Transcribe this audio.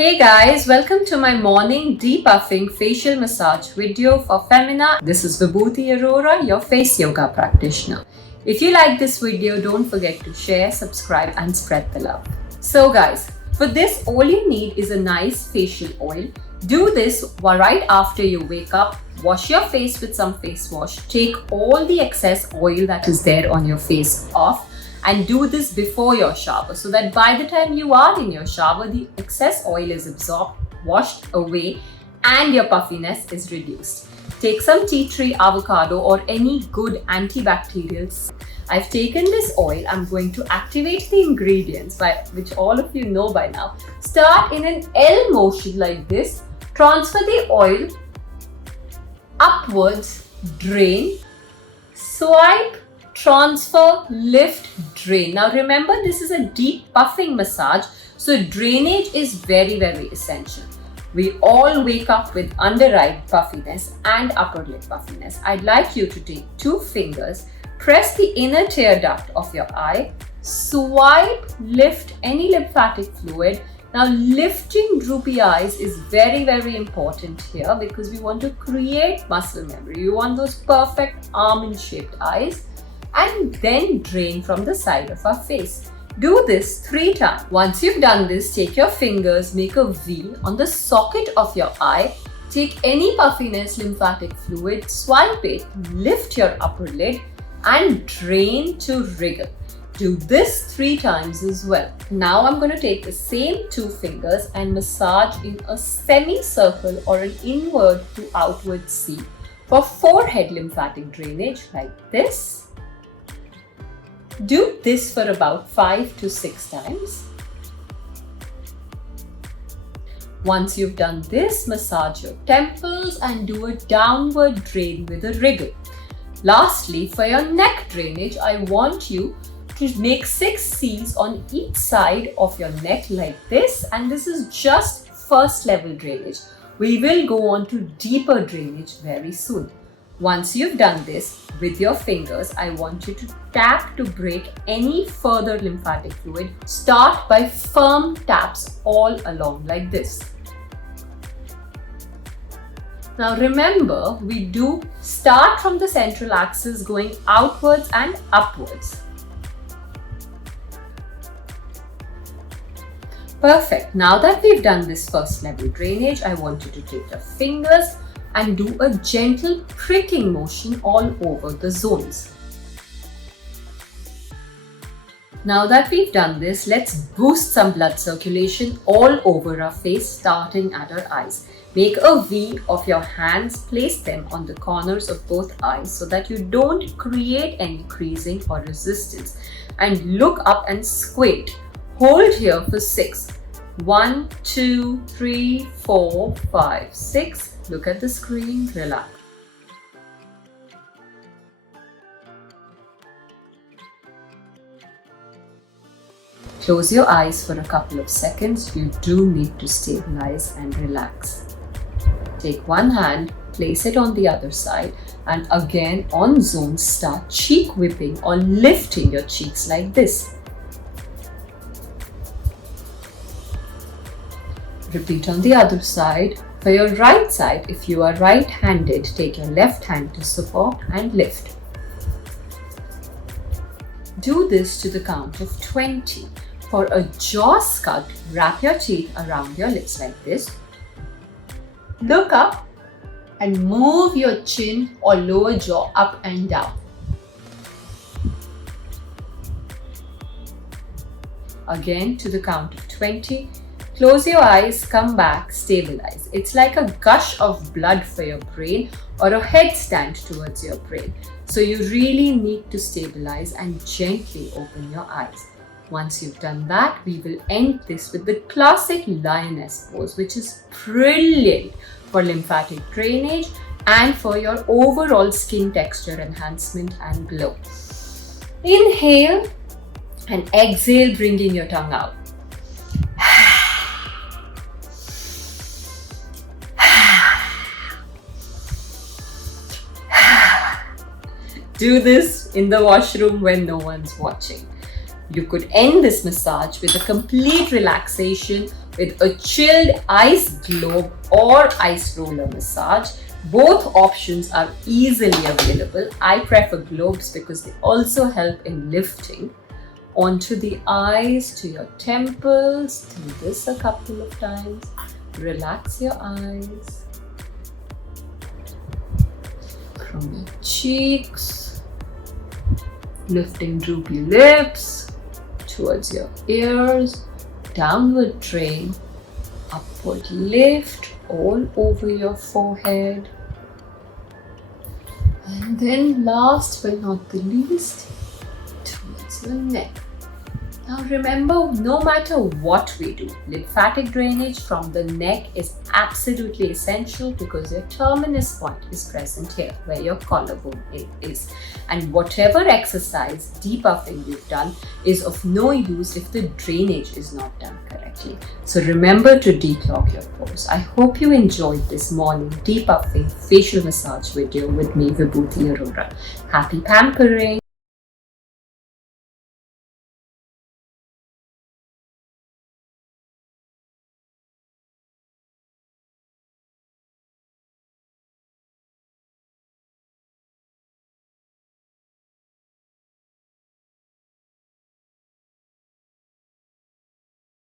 Hey guys, welcome to my morning depuffing facial massage video for Femina. This is Vibhuti Arora, your face yoga practitioner. If you like this video, don't forget to share, subscribe and spread the love. So guys, for this all you need is a nice facial oil. Do this right after you wake up. Wash your face with some face wash. Take all the excess oil that is there on your face off. And do this before your shower so that by the time you are in your shower, the excess oil is absorbed, washed away, and your puffiness is reduced. Take some tea tree avocado or any good antibacterials. I've taken this oil. I'm going to activate the ingredients, which all of you know by now. Start in an L motion like this. Transfer the oil upwards, drain, swipe, transfer, lift, drain. Now remember, this is a deep puffing massage, so drainage is very essential. We all wake up with under eye puffiness and upper lip puffiness. I'd like you to take 2 fingers, press the inner tear duct of your eye, swipe, lift any lymphatic fluid. Now lifting droopy eyes is very important here because we want to create muscle memory. You want those perfect almond shaped eyes. And then drain from the side of our face. Do this 3 times. Once you've done this, take your fingers, make a V on the socket of your eye. Take any puffiness, lymphatic fluid, swipe it, lift your upper lid and drain to wriggle. Do this 3 times as well. Now I'm going to take the same 2 fingers and massage in a semicircle or an inward to outward C for forehead lymphatic drainage like this. Do this for about 5 to 6 times. Once you've done this, massage your temples and do a downward drain with a wriggle. Lastly, for your neck drainage, I want you to make 6 C's on each side of your neck like this, and this is just first level drainage. We will go on to deeper drainage very soon. Once you've done this with your fingers, I want you to tap to break any further lymphatic fluid. Start by firm taps all along like this. Now remember, we do start from the central axis going outwards and upwards. Perfect. Now that we've done this first level drainage, I want you to take your fingers and do a gentle pricking motion all over the zones. Now that we've done this, let's boost some blood circulation all over our face, starting at our eyes. Make a V of your hands, place them on the corners of both eyes so that you don't create any creasing or resistance. And look up and squint. Hold here for 6. 1, 2, 3, 4, 5, 6. Look at the screen, relax. Close your eyes for a couple of seconds. You do need to stabilize and relax. Take one hand, place it on the other side, and again on zones, start cheek whipping or lifting your cheeks like this. Repeat on the other side. For your right side, if you are right-handed, take your left hand to support and lift. Do this to the count of 20. For a jaw sculpt, wrap your teeth around your lips like this. Look up and move your chin or lower jaw up and down. Again to the count of 20. Close your eyes, come back, stabilize. It's like a gush of blood for your brain or a headstand towards your brain. So you really need to stabilize and gently open your eyes. Once you've done that, we will end this with the classic lioness pose, which is brilliant for lymphatic drainage and for your overall skin texture enhancement and glow. Inhale and exhale, bringing your tongue out. Do this in the washroom when no one's watching. You could end this massage with a complete relaxation with a chilled ice globe or ice roller massage. Both options are easily available. I prefer globes because they also help in lifting onto the eyes, to your temples. Do this a couple of times. Relax your eyes. From your cheeks, lifting droopy lips towards your ears, downward drain, upward lift all over your forehead. And then last but not the least, towards your neck. Now remember, no matter what we do, lymphatic drainage from the neck is absolutely essential because your terminus point is present here where your collarbone is. And whatever exercise, depuffing you've done is of no use if the drainage is not done correctly. So remember to declog your pores. I hope you enjoyed this morning depuffing facial massage video with me, Vibhuti Arora. Happy pampering!